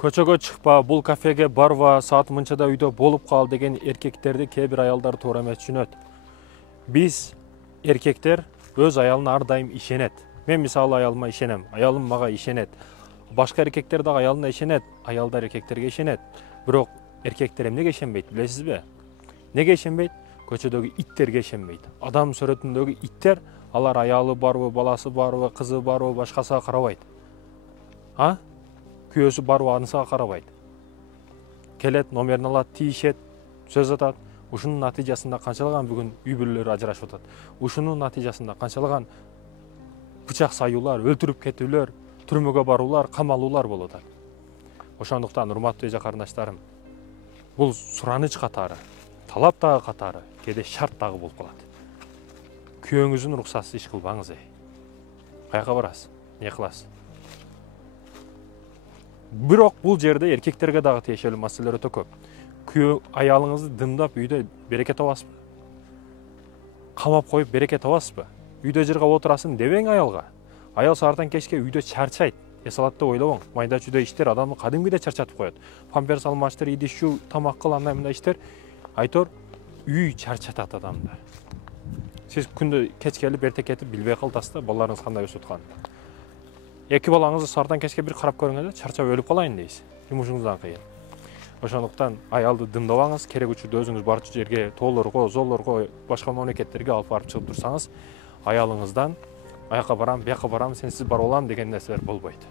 Көчөгө чыкпа, бул кафеге барба, саат мынчада үйдө болуп кал деген эркектерди кээ бир аялдар туура эмес түшүнөт. Биз эркектер өз аялына ар дайым ишенет. Мен мисалы аялыма ишенем, аялым мага ишенет. Башка эркектер дагы аялына ишенет, аялдар эркектерге ишенет. Бирок эркектер эмнеге ишенбейт, билесизби? Неге ишенбейт? Көчөдөгү itтерге ишенбейт. Адам сүрөтүндөгү иттер, алар аялы барбы, баласы барбы, кызы барбы, башкасына карабайт. Күйөөсү барбы, анысына карабайт. Келет, номерин алат, тийишет, сөз атат. Ушунун натыйжасында канчалаган бүгүн үй бүлөлөр ажырашып атат. Ушунун натыйжасында канчалаган бычак саюулар, өлтүрүп кетүүлөр, түрмөгө баруулар, камалуулар болуп атат. Ошондуктан урматтуу эже карындаштарым, бул сураныч катары, талап дагы катары, кээде шарт дагы болуп калат. Күйөөңүздүн уруксатсыз иш кылбаңыз. Каяка барасыз? Не кыласыз? Бирок бул жерде эркектерге дагы тиешелүү маселелер өтө көп. Күйөө аялыңызды дымдап үйдө береке табасызбы? Камап коюп береке табасызбы? Үйдө жыргап отурасың дебең аялга. Аял саартан кечке үйдө чарчайт. Эс алат деп ойлобоң. Майда чүйдө иштер адамды кадимгиде чарчатып коет. Памперс алмаштыр, идиш жуу, тамак кыл, андай мындай иштер. Айтор, үй чарчатат адамды. Сиз күндө кеч келип эртең кетип билбей каласыз да, балдарыңыз кандай өсүп атканын. Эки балаңызды саартан кечке бир карап көрүңөр, чарчап өлүп калайын дейсиз. Жумушуңуздан кыйын. Ошондуктан аялды дымдабаңыз, керек учурда өзүңүз барчу жерге, тоолорго, зоолорго, башка мамлекеттерге алып барып чыгып турсаңыз, аялыңыздан аяка барам, бияка барам, сенсиз бара алам деген нерселер болбойт.